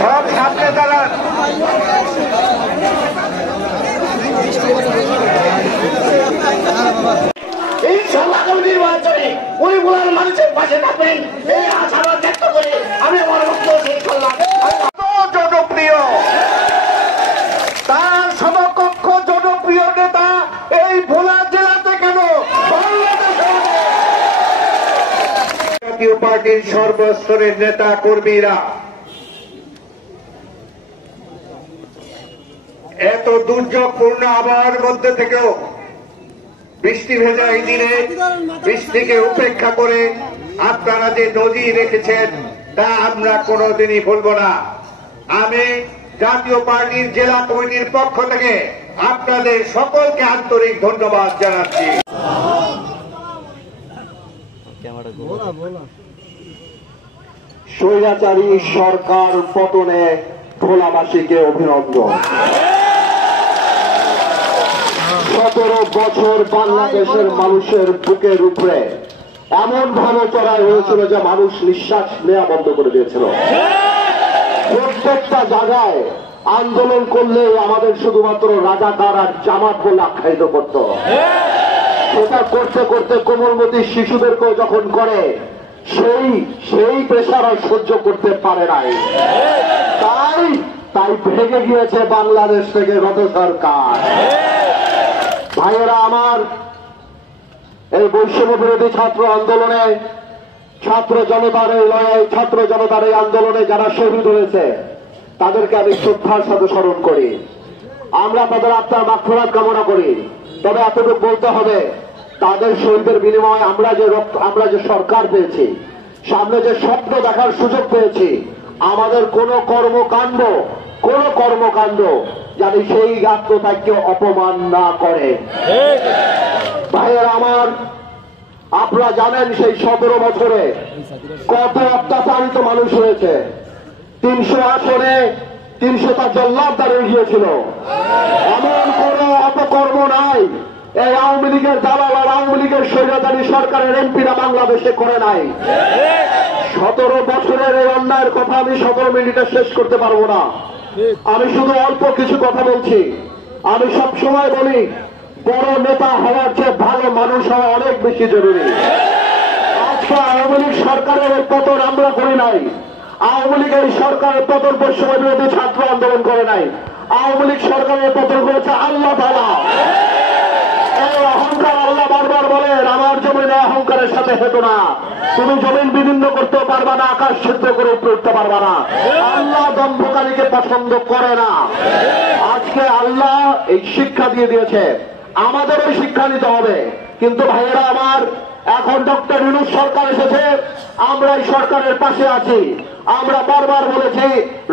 সব সামনে দাঁড়ান। এই সভাগুলো নির্বাচনে পরিবারের মানুষের পাশে থাকবেন এই আশাবাদ ব্যক্ত করে আমি আমার বক্তব্য শেষ করলাম। জনপ্রিয়, তার সমকক্ষ জনপ্রিয় নেতা এই ভোলা জেলাতে কেন, জাতীয় পার্টির সর্বস্তরের নেতা কর্মীরা এত দুর্যোগপূর্ণ আবহাওয়ার মধ্যে থেকেও বৃষ্টি ভেজা এই দিনে বৃষ্টিকে উপেক্ষা করে আপনারা যে নজির রেখেছেন তা আমরা কোনোদিনই ভুলব না। আমি জাতীয় পার্টির জেলা কমিটির পক্ষ থেকে আপনাদের সকলকে আন্তরিক ধন্যবাদ জানাচ্ছি। স্বৈরাচারী সরকার পতনে ভোলাবাসীকে অভিনন্দন। 17 বছর বাংলাদেশের মানুষের বুকের উপরে এমন ভাবে চড়াই হয়েছিল যে মানুষ নিঃশ্বাস নেওয়া বন্ধ করে দিয়েছিল। প্রত্যেকটা জায়গায় আন্দোলন করলে আমাদের শুধুমাত্র রাজাকার আর জামাত বলে আখ্যায়িত করত। সেটা করতে করতে কোমলমতি শিশুদেরকেও যখন করে সেই প্রেসার আর সহ্য করতে পারে নাই, তাই ভেঙে গিয়েছে বাংলাদেশ থেকে গত সরকার। ভাইয়েরা আমার, এই বৈষম্য বিরোধী ছাত্র আন্দোলনে ছাত্র জনতার এই লড়াই, ছাত্র জনতার এই আন্দোলনে যারা শহীদ হয়েছে তাদেরকে আমি শ্রদ্ধার সাথে স্মরণ করি। আমরা তাদের আত্মার মাগফিরাত কামনা করি। তবে এতটুকু বলতে হবে, তাদের শহীদের বিনিময়ে আমরা যে সরকার পেয়েছি, সামনে যে স্বপ্ন দেখার সুযোগ পেয়েছি, আমাদের কোন কর্মকাণ্ড যাতে সেই আত্মত্যাগকে অপমান না করে। ভাইয়ের আমার, আপনারা জানেন সেই 17 বছরে কত অত্যাচারিত মানুষ হয়েছে। 300 আসনে 300টা জল্লাদ দাঁড়িয়ে গিয়েছিল। এমন কোন অপকর্ম নাই এই আওয়ামী লীগের দালাল আর আওয়ামী লীগের স্বৈরাচারী সরকারের এমপিরা বাংলাদেশে করে নাই। 17 বছরের এই অন্যায়ের কথা আমি 17 মিনিটে শেষ করতে পারবো না। আমি শুধু অল্প কিছু কথা বলছি। আমি সব সময় বলি, বড় নেতা হওয়ার চেয়ে ভালো মানুষ হওয়া অনেক বেশি জরুরি। আজকে আওয়ামী লীগ সরকারের এই পতন আমরা করি নাই। আওয়ামী লীগ এই সরকারের পতন বৈষম্য বিরোধী ছাত্র আন্দোলন করে নাই। আওয়ামী লীগ সরকারের পতন করেছে আল্লাহ তাআলা। এই অহংকার, আল্লাহ বারবার বলেন, আমার জমিনে অহংকারের সাথে হেঁটো না। তুমি জমিন বিভিন্ন করতেও পারবা না, আকাশ ছিদ্র করে উপরে উঠতে পারবা না। আল্লাহ দম্ভকারীকে পছন্দ করে না। আজকে আল্লাহ এই শিক্ষা দিয়ে দিয়েছে, আমাদেরও শিক্ষা নিতে হবে। কিন্তু ভাইয়েরা আমার, এখন ডক্টর ইউনূস সরকার এসেছে, আমরা এই সরকারের পাশে আছি। আমরা বারবার বলেছি,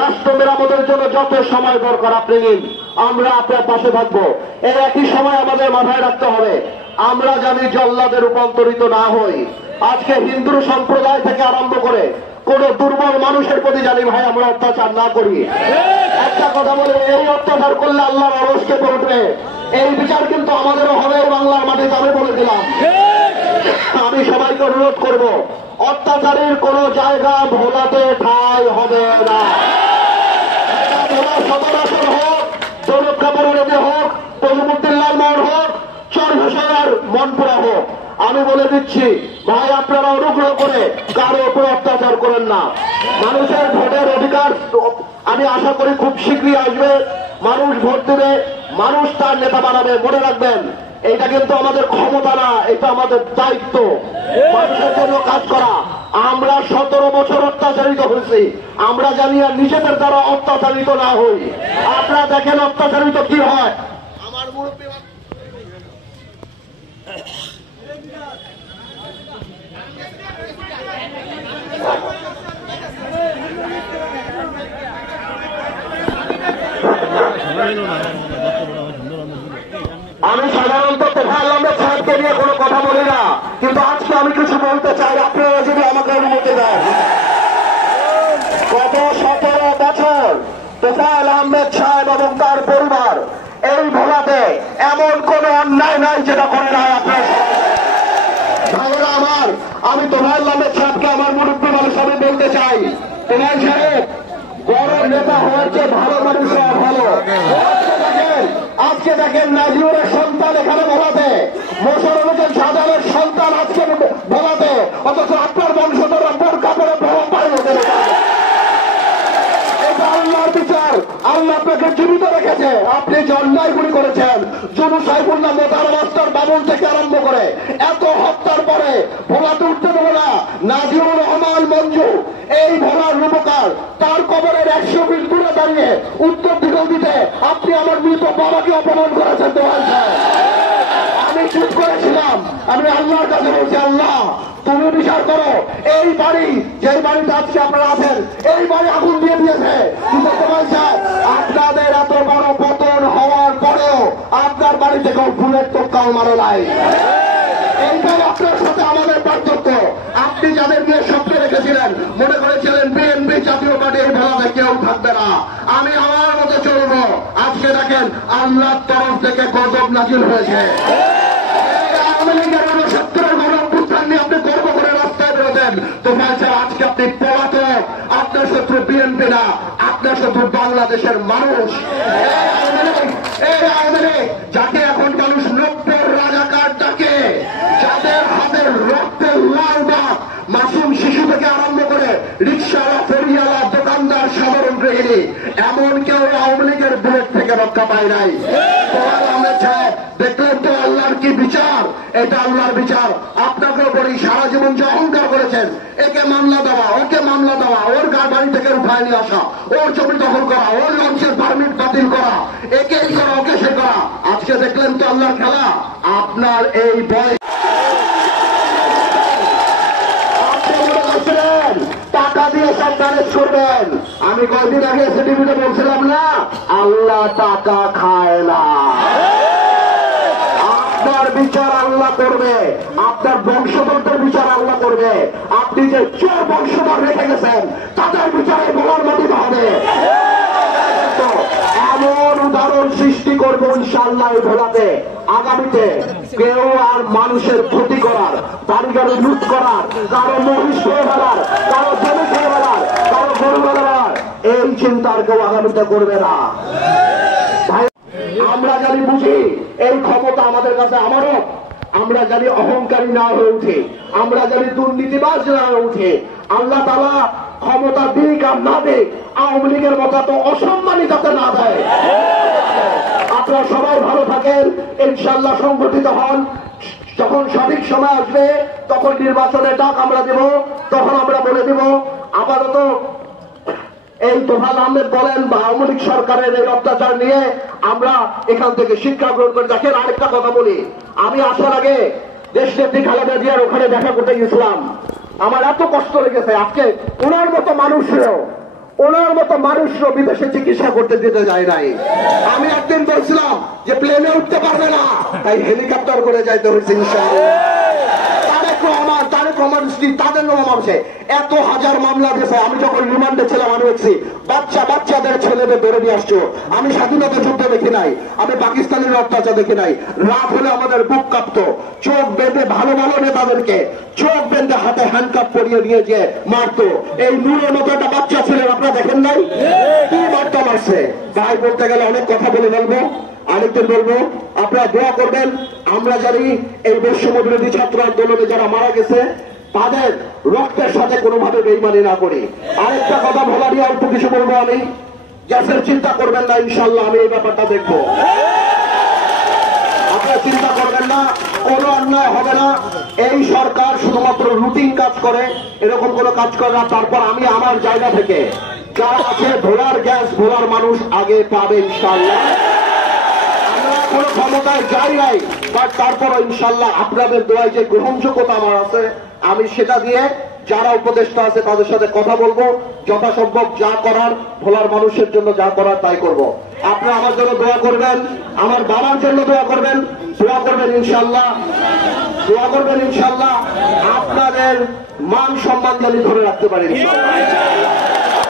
রাষ্ট্র মেরামতের জন্য যত সময় দরকার আপনি নিন, আমরা আপনার পাশে থাকবো। এই একই সময় আমাদের মাথায় রাখতে হবে, আমরা জানি জল্লাদে রূপান্তরিত না হই। আজকে হিন্দু সম্প্রদায় থেকে আরম্ভ করে কোন দুর্বল মানুষের প্রতি জানি ভাই আমরা অত্যাচার না করি। একটা কথা বলে, এই অত্যাচার করলে আল্লাহর আরশকে পড়বে। এই বিচার কিন্তু আমাদেরও হবে বাংলার মাটিতে, আমি বলে দিলাম। আমি সবাইকে অনুরোধ করব, অত্যাচারের কোন জায়গা ভোলাতে ঠাঁই হবে না। ভোলা সদর আসন হোক, দৌলতখাপড়ে হোক, তজুমুদ্দিন মোড় হোক, চরঘোষার মনপুরা হোক, আমি বলে দিচ্ছি ভাই, আপনারা অনুগ্রহ করে কারো উপর অত্যাচার করেন না। মানুষের ভোটের অধিকার আমি আশা করি খুব শীঘ্রই আসবে। মানুষ ভোট দেবে, মানুষ তার নেতা বানাবে। মনে রাখবেন, এটা কিন্তু আমাদের ক্ষমতা না, এটা আমাদের দায়িত্ব মানুষের জন্য কাজ করা। আমরা 17 বছর অত্যাচারিত হয়েছি, আমরা জানি আর নিজেদের দ্বারা অত্যাচারিত না হই। আপনারা দেখেন অত্যাচারিত কি হয়। আমার মুরব্বী আমি সাধারণত তোফায়েল আহমেদ সাহেবকে নিয়ে কোনো কথা বলি না, কিন্তু আজকে আমি কিছু বলতে চাই, আপনারা যদি আমাকে অনুমতি দেন। গত 17 বছর তোফায়েল আহমেদ সাহেব এবং তার পরিবার এই ভোলাতে এমন কোন অন্যায় নাই যেটা করে নাই। আপনার ভাইয়েরা আমার, আমি তোফায়েল আহমেদ সাহেবকে আমার মুরব্বী মানুষ আমি বলতে চাই, তোমার সাহেব বড় নেতা হওয়ার চেয়ে ভালো মানুষ হওয়া ভালো। আজকে দেখেন নাজিউরের সন্তান এখানে বলাতে, মোশাররফ হোসেন সাধারণের সন্তান আজকে বলাতে, অথচ আপনার বংশধররা বোরকা পরে বড় পায় হতে আল্লাহর বিচার। আল্লাহ আপনাকে জীবিত রেখেছে, আপনি যে অন্যায়গুলি করেছেন, জুনু সাইফুল্লাহ মোতার মাস্টার বাবুল থেকে আরম্ভ করে এত হত্যার পরে ভোলাতে উঠতে দেবো না। নাজিউর রহমান মঞ্জু এই ভোলার রূপকার, তার কবরের 100 ফিট দূরে দাঁড়িয়ে উত্তর দিকেও দিতে আপনি আমার মৃত বাবাকে অপমান করেছেন। আমি চুপ করেছিলাম, আমি আল্লাহর কাছে বলছি, আল্লাহ তুমি বিচার করো। এই বাড়ি, যেই বাড়িতে আজকে আপনারা আছেন, এই বাড়ি আগুন দিয়ে দিয়েছে। কিন্তু তোমার আপনাদের এত বড় পতন হওয়ার পরেও আপনার বাড়ি থেকে ফুলের টোকাও মারো নাই। এইটাই আপনার সাথে আমাদের পার্থক্য। আপনি যাদের নিয়ে স্বপ্ন রেখেছিলেন, মনে করেছিলেন বিএনপি জাতীয় পার্টি এই ভোলাতে কেউ থাকবে না, আমি আমার মতো চলবো। আজকে দেখেন আল্লাহর তরফ থেকে গজব নাজিল হয়েছে। আওয়ামী লীগের 69 গণঅভ্যুত্থান নিয়ে আপনি গর্ব করে রাস্তায় বেরোতেন, তো ভাইসার আজকে আপনি পলাতক। আপনার শত্রু বিএনপি না, আপনার শত্রু বাংলাদেশের মানুষ। এই আওয়ামী লীগ যাকে এখন মানুষ নব্বই রাজাকার ডাকে, যাদের হাতের রক্তের লাল দাগ, মাসুম শিশু থেকে আরম্ভ করে রিক্সাওয়ালা, ফেরিওয়ালা, দোকানদার, সাধারণ গৃহিণী, এমন কেউ আওয়ামী লীগের বুলেট থেকে রক্ষা পায় নাই। দেখলেন তো আল্লাহর কি বিচার? এটা আল্লাহর বিচার। আপনাকেও বলি, সারা জীবন যে অহংকার করেছেন, একে মামলা দেওয়া, ওকে মামলা দেওয়া, ওর বাড়ি থেকে উঠায় নিয়ে আসা, ওর জমি দখল করা, ওর লঞ্চের পারমিট বাতিল করা, একে এই করা, ওকে সে করা, আজকে দেখলেন তো আল্লাহর খেলা। আপনার এই বয়স টাকা দিয়ে সব ম্যানেজ করবেন। আমি কয়েকদিন আগে এসে টিভিতে বলছিলাম না, আল্লাহ টাকা খায় না। আপনার বিচার আল্লাহ করবে, আপনার বংশধরদের বিচার আল্লাহ করবে। আপনি যে চোর বংশধর রেখে গেছেন, তাদের বিচারে বলার মাটিতে হবে। এমন উদাহরণ সৃষ্টি করবো ইনশাআল্লাহ এই ভোলাতে, আগামীতে কেউ আর মানুষের ক্ষতি করার, বাড়িঘরে লুট করার, কারো মহিষ খেয়ে ফেলার, কারো জমি খেয়ে ফেলার, কারো গরু ফেলার, এই চিন্তা আর কেউ আগামীতে করবে না। আমরা জানি, বুঝি এই ক্ষমতা আমাদের কাছে আমারও। আমরা জানি অহংকারী না হয়ে উঠে, আমরা জানি দুর্নীতিবাজ না হয়ে উঠে। আল্লাহ তাআলা ক্ষমতা দিক আর না দিক, আওয়ামী লীগের মতো তো অসম্মানী যাতে না দেয়। আপনারা সবাই ভালো থাকেন, ইনশাআল্লাহ সংগঠিত হন। যখন সঠিক সময় আসবে, তখন নির্বাচনের ডাক আমরা দেব, তখন আমরা বলে দেব। আপাতত এই তোফাল আহমেদ বলেন বা আওয়ামী লীগ সরকারের এই অত্যাচার নিয়ে আমরা এখান থেকে শিক্ষা গ্রহণ করে। দেখেন, আরেকটা কথা বলি, আমি আসার আগে দেশনেত্রী খালেদা জিয়ার ওখানে দেখা করতে গেছিলাম। আমার এত কষ্ট লেগেছে, আজকে ওনার মতো মানুষরাও বিদেশে চিকিৎসা করতে দিতে যায় নাই। আমি একদিন বলছিলাম যে প্লেনে উঠতে পারবে না, তাই হেলিকপ্টার করে যাইতে হয়েছে। তাদের নামে এত হাজার মামলা দিয়েছে। আমি যখন রিমান্ডে ছিলাম, আমি দেখছি বাচ্চাদের ছেলেদের ধরে নিয়ে আসছো। আমি স্বাধীনতা যুদ্ধ দেখি নাই, আমি পাকিস্তানের অত্যাচার দেখি নাই। রাত হলে আমাদের বুক কাঁপতো, চোখ বেঁধে ভালো ভালো নেতাদেরকে চোখ বেঁধে হাতে হ্যান্ডকাপ পরিয়ে নিয়ে যে মারতো। এই নূরের মতো একটা বাচ্চা ছিলেন, আপনারা দেখেন নাই কি মারতে মারছে। ভাই, বলতে গেলে অনেক কথা বলে ফেলবো, আরেকদিন বলবো। আপনারা দোয়া করবেন। আমরা জানি এই বৈষম্য বিরোধী ছাত্র আন্দোলনে যারা মারা গেছে, তাদের রক্তের সাথে কোনোভাবে বেইমানি না করি। আরেকটা কথা বলা নিয়ে অল্প কিছু বলবো আমি। গ্যাসের চিন্তা করবেন না, ইনশাল্লাহ আমি এই ব্যাপারটা দেখবো। আপনারা চিন্তা করবেন না, কোনো অন্যায় হবে না। এই সরকার শুধুমাত্র রুটিন কাজ করে, এরকম কোনো কাজ করে না। তারপর আমি আমার জায়গা থেকে যারা আছে, ভোলার গ্যাস ভোলার মানুষ আগে পাবে ইনশাল্লাহ। আমরা কোনো ক্ষমতায় যাই নাই, বাট তারপর ইনশাল্লাহ আপনাদের দোয়ায় যে গ্রহণযোগ্যতা আমার আছে, আমি সেটা দিয়ে যারা উপদেষ্টা আছে তাদের সাথে কথা বলবো। যথাসম্ভব যা করার, ভোলার মানুষের জন্য যা করার তাই করব। আপনারা আমার জন্য দোয়া করবেন, আমার বাবার জন্য দোয়া করবেন, ইনশাল্লাহ দোয়া করবেন ইনশাল্লাহ। আপনাদের মান সম্মান জানি ধরে রাখতে পারি ইনশাল্লাহ।